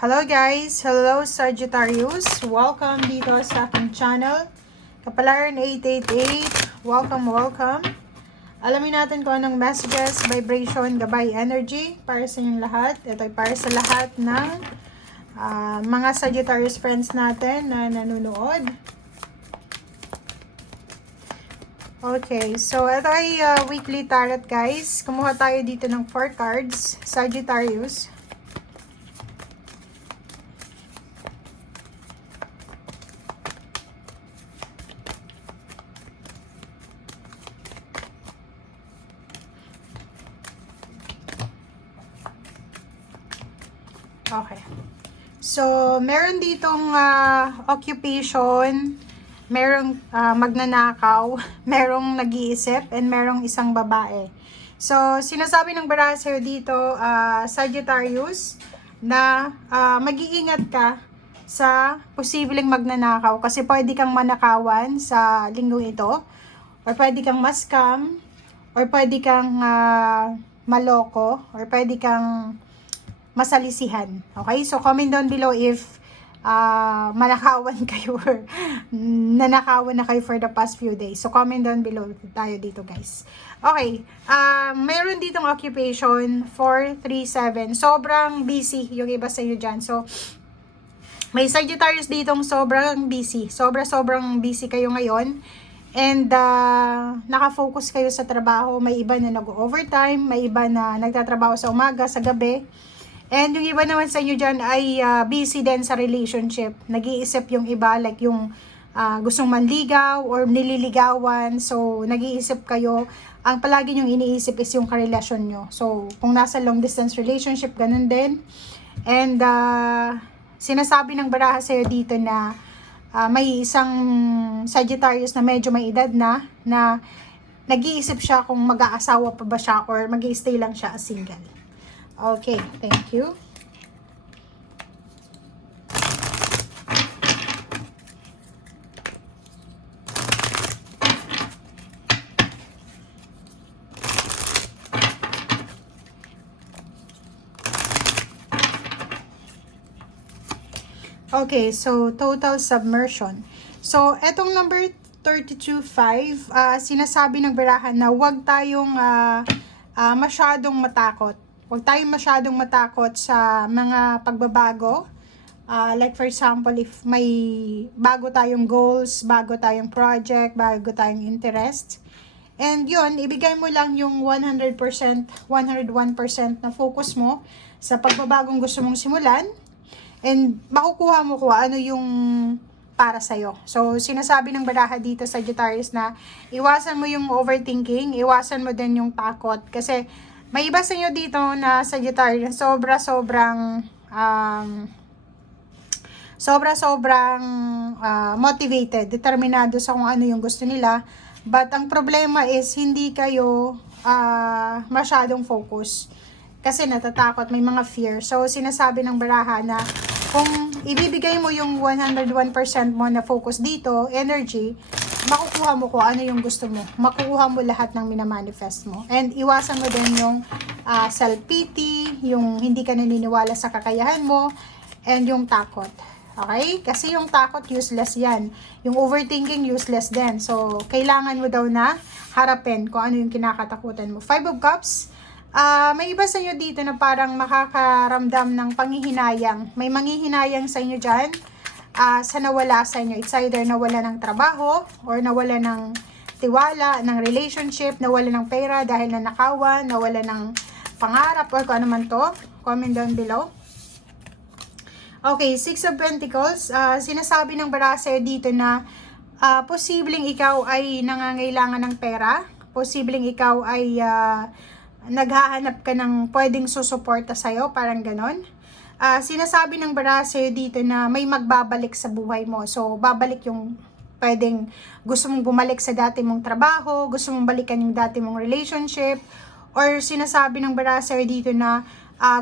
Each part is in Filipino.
Hello guys! Hello Sagittarius! Welcome dito sa aking channel. Kapalaran 888. Welcome! Alamin natin kung anong messages, vibration, gabay, energy para sa inyong lahat. Ito ay para sa lahat ng mga Sagittarius friends natin na nanonood. Okay, so ito ay weekly tarot guys. Kumuha tayo dito ng 4 cards, Sagittarius. Okay. So, meron ditong occupation, merong magnanakaw, merong nag-iisip, and merong isang babae. So, sinasabi ng baraha sa'yo dito, Sagittarius, na mag-iingat ka sa posibleng magnanakaw kasi pwede kang manakawan sa linggong ito, or pwede kang ma-scam, or pwede kang maloko, or pwede kang masalisihan. Okay? So, comment down below if manakawan kayo or nanakawan na kayo for the past few days. So, comment down below tayo dito, guys. Okay. Mayroon ditong occupation 437. Sobrang busy yung iba sa inyo dyan. So, may Sagittarius ditong sobrang busy. Sobrang busy kayo ngayon. And nakafocus kayo sa trabaho. May iba na nag-overtime. May iba na nagtatrabaho sa umaga, sa gabi. And yung iba naman sa inyo dyan ay busy din sa relationship. Nag-iisip yung iba, like yung gustong manligaw or nililigawan. So, nag-iisip kayo. Ang palagi nyong iniisip is yung karelasyon nyo. So, kung nasa long distance relationship, ganun din. And sinasabi ng baraha sa'yo dito na may isang Sagittarius na medyo may edad na nag-iisip siya kung mag-aasawa pa ba siya or mag-i-stay lang siya as single. Okay, thank you. Okay, so total submersion. So, etong number 32.5, sinasabi ng barahan na huwag tayong masyadong matakot. Huwag tayong masyadong matakot sa mga pagbabago. Like for example, if may bago tayong goals, bago tayong project, bago tayong interest. And yun, ibigay mo lang yung 100%, 101% na focus mo sa pagbabagong gusto mong simulan. And makukuha mo kung ano yung para sa'yo. So, sinasabi ng baraha dito sa Sagittarius na iwasan mo yung overthinking, iwasan mo din yung takot. Kasi may iba sa inyo dito na Sagittarius, sobrang motivated, determinado sa kung ano yung gusto nila. But ang problema is hindi kayo masyadong focus. Kasi natatakot, may mga fear. So, sinasabi ng baraha na kung ibibigay mo yung 101% mo na focus dito, energy, makukuha mo kung ano yung gusto mo. Makukuha mo lahat ng minamanifest mo. And iwasan mo din yung self-pity, yung hindi ka naniniwala sa kakayahan mo, and yung takot. Okay? Kasi yung takot, useless yan. Yung overthinking, useless din. So, kailangan mo daw na harapin kung ano yung kinakatakutan mo. 5 of Cups. May iba sa inyo dito na parang makakaramdam ng panghihinayang. May manghihinayang sa inyo dyan sa nawala sa inyo. It's either nawala ng trabaho or nawala ng tiwala, ng relationship, nawala ng pera dahil nanakawan, nawala ng pangarap or kung ano man to. Comment down below. Okay, 6 of Pentacles. Sinasabi ng baraha sa'yo dito na posibleng ikaw ay nangangailangan ng pera. Posibleng ikaw ay naghahanap ka ng pwedeng susuporta sa'yo, parang ganon. Sinasabi ng baraha sa'yo dito na may magbabalik sa buhay mo. So, babalik yung pwedeng gusto mong bumalik sa dati mong trabaho, gusto mong balikan yung dati mong relationship, or sinasabi ng baraha sa'yo dito na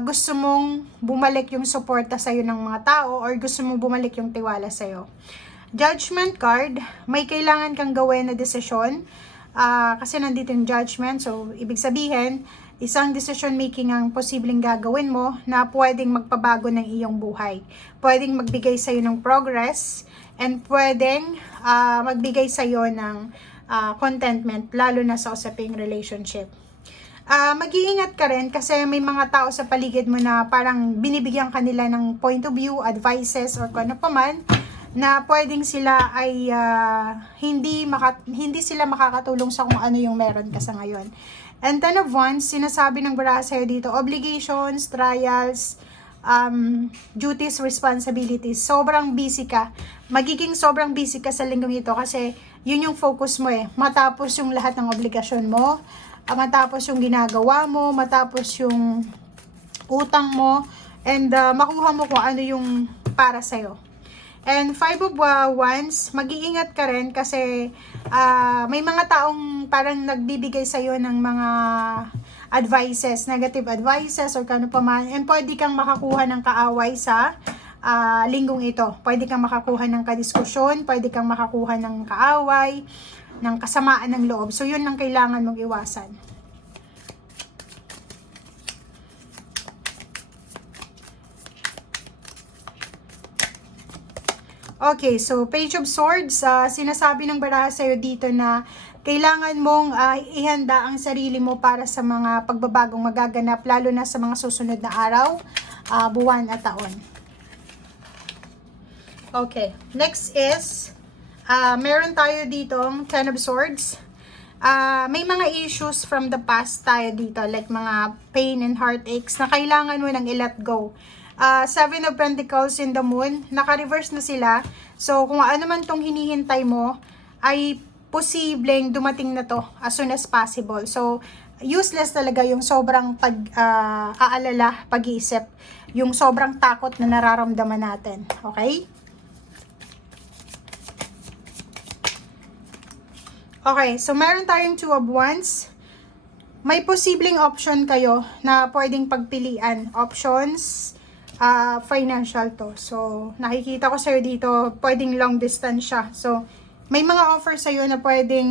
gusto mong bumalik yung suporta sa'yo ng mga tao, or gusto mong bumalik yung tiwala sa'yo. Judgment card, may kailangan kang gawin na desisyon. Kasi nandito yung judgment. So, ibig sabihin, isang decision making ang posibleng gagawin mo na pwedeng magpabago ng iyong buhay. Pwedeng magbigay sa'yo ng progress and pwedeng magbigay sa'yo ng contentment, lalo na sa usaping relationship. Mag-iingat ka rin kasi may mga tao sa paligid mo na parang binibigyan kanila ng point of view, advices, or kung ano pa man, na pwedeng sila ay hindi sila makakatulong sa kung ano yung meron ka sa ngayon. And Ten of Wands, sinasabi ng baraha sa'yo dito, obligations, trials, duties, responsibilities. Sobrang busy ka. Magiging sobrang busy ka sa linggong ito kasi yun yung focus mo matapos yung lahat ng obligasyon mo, matapos yung ginagawa mo, matapos yung utang mo, and makuha mo kung ano yung para sa'yo. And Five of Wands, mag-iingat ka rin kasi may mga taong parang nagbibigay sa'yo ng mga advices, negative advices or kano pa man, and pwede kang makakuha ng kaaway sa linggong ito. Pwede kang makakuha ng kadiskusyon, pwede kang makakuha ng kaaway, ng kasamaan ng loob. So, yun ang kailangan mong iwasan. Okay, so Page of Swords, sinasabi ng baraha sa'yo dito na kailangan mong ihanda ang sarili mo para sa mga pagbabagong magaganap, lalo na sa mga susunod na araw, buwan at taon. Okay, next is, meron tayo ditong Ten of Swords. May mga issues from the past tayo dito, like mga pain and heartaches na kailangan mo nang i-let go. Seven of Pentacles in the Moon, naka-reverse na sila. So, kung ano man tong hinihintay mo, ay posibleng dumating na to as soon as possible. So, useless talaga yung sobrang pag-aalala, pag-iisip, yung sobrang takot na nararamdaman natin. Okay? Okay, so meron tayong Two of Wands. May posibleng option kayo na pwedeng pagpilian. Options, financial to. So, nakikita ko sa'yo dito, pwedeng long distance siya. So, may mga offer sa'yo na pwede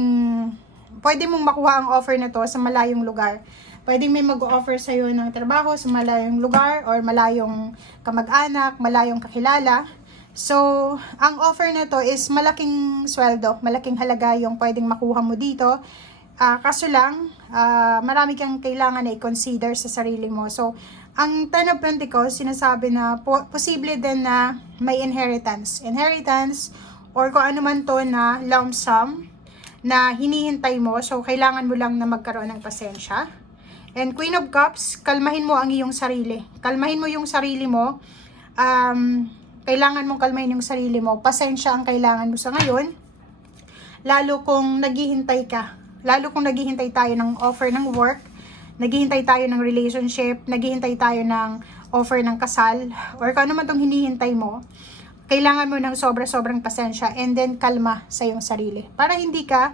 mong makuha ang offer na to sa malayong lugar. Pwedeng may mag-offer sa'yo ng trabaho sa malayong lugar or malayong kamag-anak, malayong kakilala. So, ang offer na to is malaking sweldo, malaking halaga yung pwedeng makuha mo dito. Kaso lang, marami kang kailangan na i-consider sa sarili mo. So, ang Ten of Pentacles, sinasabi na posible din na may inheritance. Inheritance, or kung ano man to na lump sum na hinihintay mo. So, kailangan mo lang na magkaroon ng pasensya. And Queen of Cups, kalmahin mo ang iyong sarili. Kalmahin mo yung sarili mo. Kailangan mong kalmahin yung sarili mo. Pasensya ang kailangan mo sa ngayon. Lalo kung naghihintay ka. Lalo kung naghihintay tayo ng offer ng work, naghihintay tayo ng relationship, naghihintay tayo ng offer ng kasal, or kung ano man itong hinihintay mo, kailangan mo ng sobrang pasensya and then kalma sa iyong sarili. Para hindi ka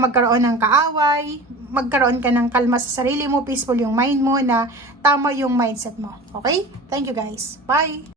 magkaroon ng kaaway, magkaroon ka ng kalma sa sarili mo, peaceful yung mind mo, na tama yung mindset mo. Okay? Thank you guys. Bye!